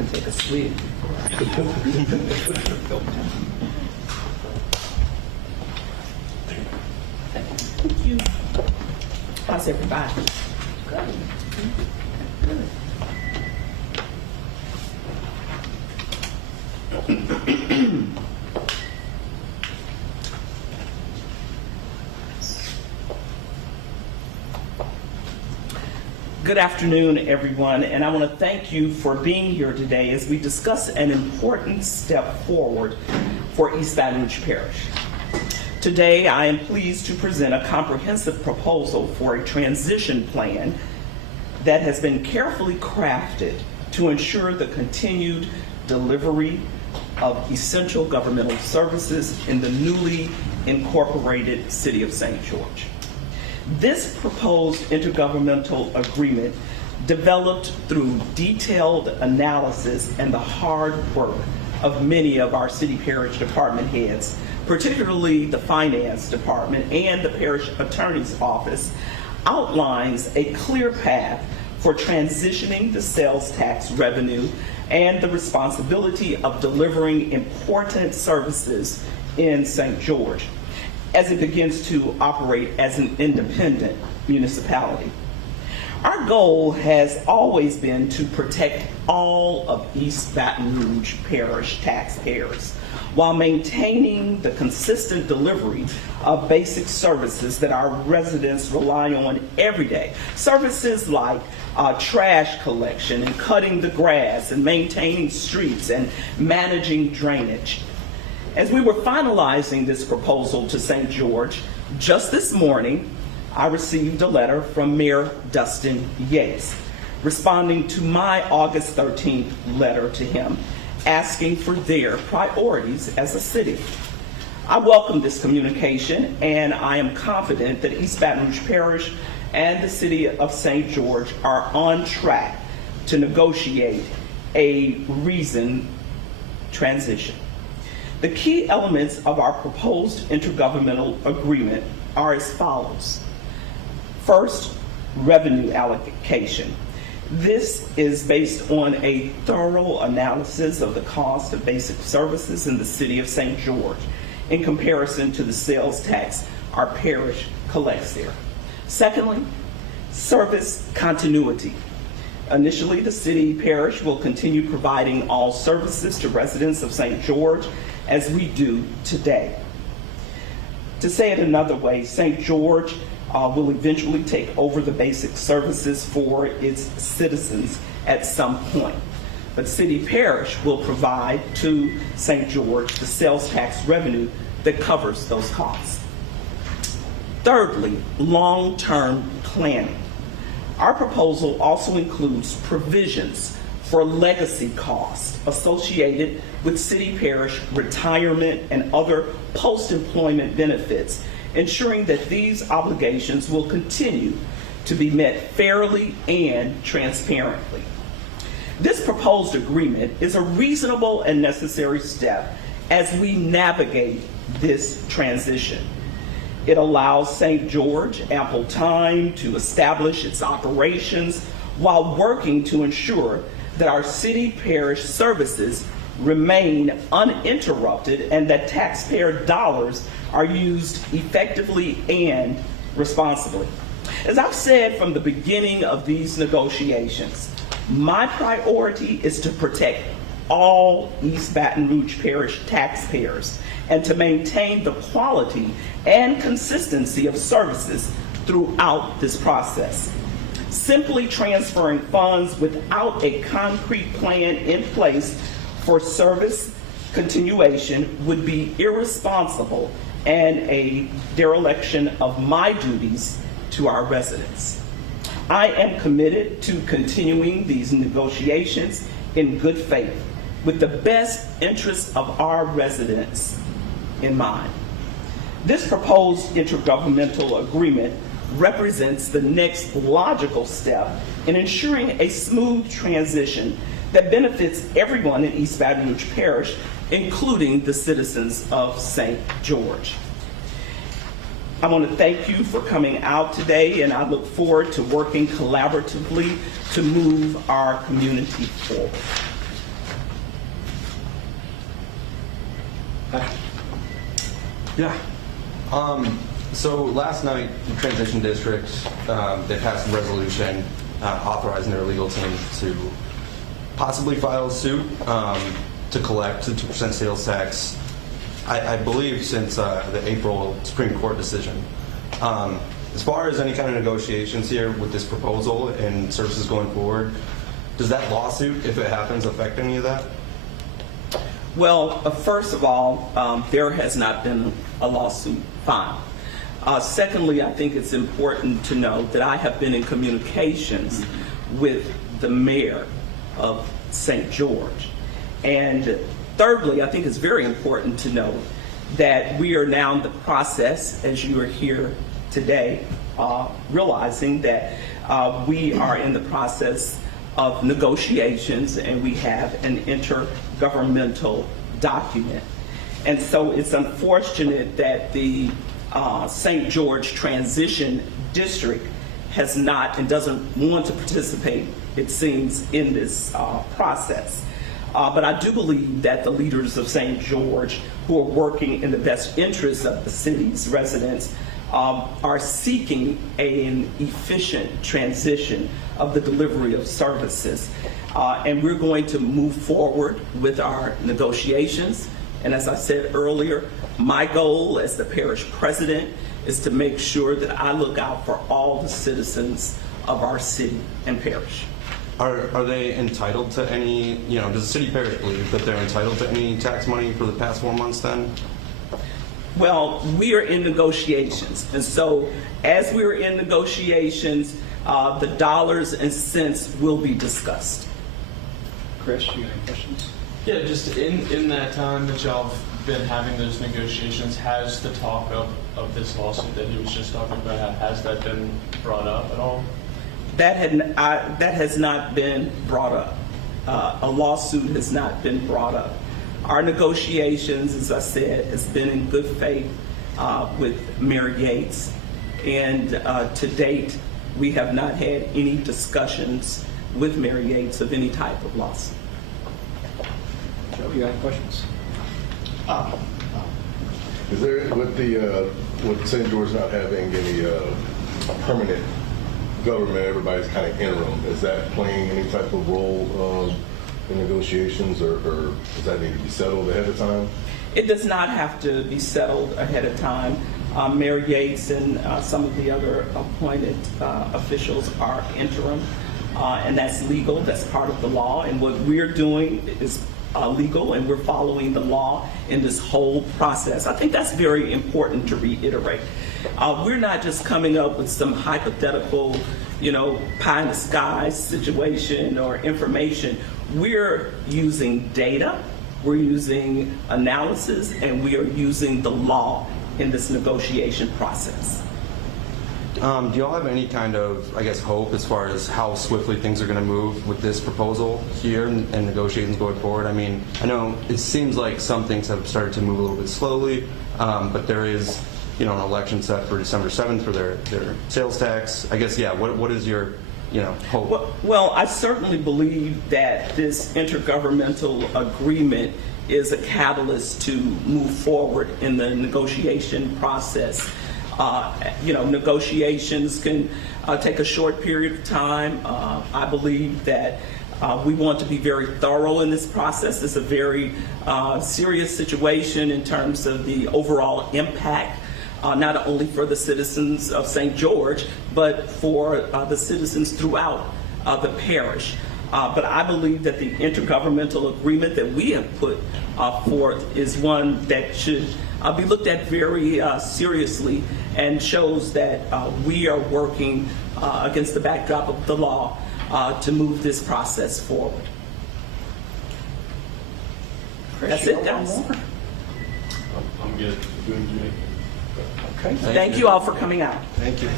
can take a swig. Thank you. How's everybody? Good. Good. Good afternoon, everyone, and I want to thank you for being here today as we discuss an important step forward for East Baton Rouge Parish. Today, I am pleased to present a comprehensive proposal for a transition plan that has been carefully crafted to ensure the continued delivery of essential governmental services in the newly incorporated City of St. George. This proposed intergovernmental agreement, developed through detailed analysis and the hard work of many of our city parish department heads, particularly the finance department and the parish attorney's office, outlines a clear path for transitioning the sales tax revenue and the responsibility of delivering important services in St. George as it begins to operate as an independent municipality. Our goal has always been to protect all of East Baton Rouge Parish taxpayers while maintaining the consistent delivery of basic services that our residents rely on every day. Services like trash collection and cutting the grass and maintaining streets and managing drainage. As we were finalizing this proposal to St. George, just this morning, I received a letter from Mayor Dustin Yates, responding to my August 13th letter to him, asking for their priorities as a city. I welcome this communication, and I am confident that East Baton Rouge Parish and the City of St. George are on track to negotiate a reasoned transition. The key elements of our proposed intergovernmental agreement are as follows. First, revenue allocation. This is based on a thorough analysis of the cost of basic services in the City of St. George in comparison to the sales tax our parish collects there. Secondly, service continuity. Initially, the city parish will continue providing all services to residents of St. George as we do today. To say it another way, St. George will eventually take over the basic services for its citizens at some point. But City Parish will provide to St. George the sales tax revenue that covers those costs. Thirdly, long-term planning. Our proposal also includes provisions for legacy costs associated with City Parish retirement and other post-employment benefits, ensuring that these obligations will continue to be met fairly and transparently. This proposed agreement is a reasonable and necessary step as we navigate this transition. It allows St. George ample time to establish its operations while working to ensure that our city parish services remain uninterrupted and that taxpayer dollars are used effectively and responsibly. As I've said from the beginning of these negotiations, my priority is to protect all East Baton Rouge Parish taxpayers and to maintain the quality and consistency of services throughout this process. Simply transferring funds without a concrete plan in place for service continuation would be irresponsible and a dereliction of my duties to our residents. I am committed to continuing these negotiations in good faith with the best interests of our residents in mind. This proposed intergovernmental agreement represents the next logical step in ensuring a smooth transition that benefits everyone in East Baton Rouge Parish, including the citizens of St. George. I want to thank you for coming out today, and I look forward to working collaboratively to move our community forward. Yeah. So last night, the transition district, they passed a resolution authorizing their legal team to possibly file a suit to collect the 2% sales tax, I believe since the April Supreme Court decision. As far as any kind of negotiations here with this proposal and services going forward, does that lawsuit, if it happens, affect any of that? Well, first of all, there has not been a lawsuit filed. Secondly, I think it's important to know that I have been in communications with the mayor of St. George. And thirdly, I think it's very important to know that we are now in the process, as you are here today, realizing that we are in the process of negotiations and we have an intergovernmental document. And so it's unfortunate that the St. George Transition District has not and doesn't want to participate, it seems, in this process. But I do believe that the leaders of St. George, who are working in the best interests of the city's residents, are seeking an efficient transition of the delivery of services. And we're going to move forward with our negotiations. And as I said earlier, my goal as the parish president is to make sure that I look out for all the citizens of our city and parish. Are they entitled to any, does the city parish believe that they're entitled to any tax money for the past 4 months then? Well, we are in negotiations. And so as we are in negotiations, the dollars and cents will be discussed. Chris, you got any questions? Yeah, just in that time that y'all have been having those negotiations, has the talk of this lawsuit that he was just talking about, has that been brought up at all? That has not been brought up. A lawsuit has not been brought up. Our negotiations, as I said, has been in good faith with Mayor Yates, and to date, we have not had any discussions with Mayor Yates of any type of lawsuit. Joe, you got any questions? Is there, with St. George not having any permanent government, everybody's kind of interim, is that playing any type of role in negotiations, or does that need to be settled ahead of time? It does not have to be settled ahead of time. Mayor Yates and some of the other appointed officials are interim, and that's legal, that's part of the law, and what we're doing is legal, and we're following the law in this whole process. I think that's very important to reiterate. We're not just coming up with some hypothetical, pie in the sky situation or information. We're using data, we're using analysis, and we are using the law in this negotiation process. Do y'all have any kind of, hope as far as how swiftly things are going to move with this proposal here and negotiations going forward? I mean, I know it seems like some things have started to move a little bit slowly, but there is, an election set for December 7th for their sales tax. What is your, hope? Well, I certainly believe that this intergovernmental agreement is a catalyst to move forward in the negotiation process. Negotiations can take a short period of time. I believe that we want to be very thorough in this process. It's a very serious situation in terms of the overall impact, not only for the citizens of St. George, but for the citizens throughout the parish. But I believe that the intergovernmental agreement that we have put forth is one that should be looked at very seriously and shows that we are working against the backdrop of the law to move this process forward. Chris, That's you it, got guys. one more? I'm good. Okay. Thank you all for coming out. Thank you.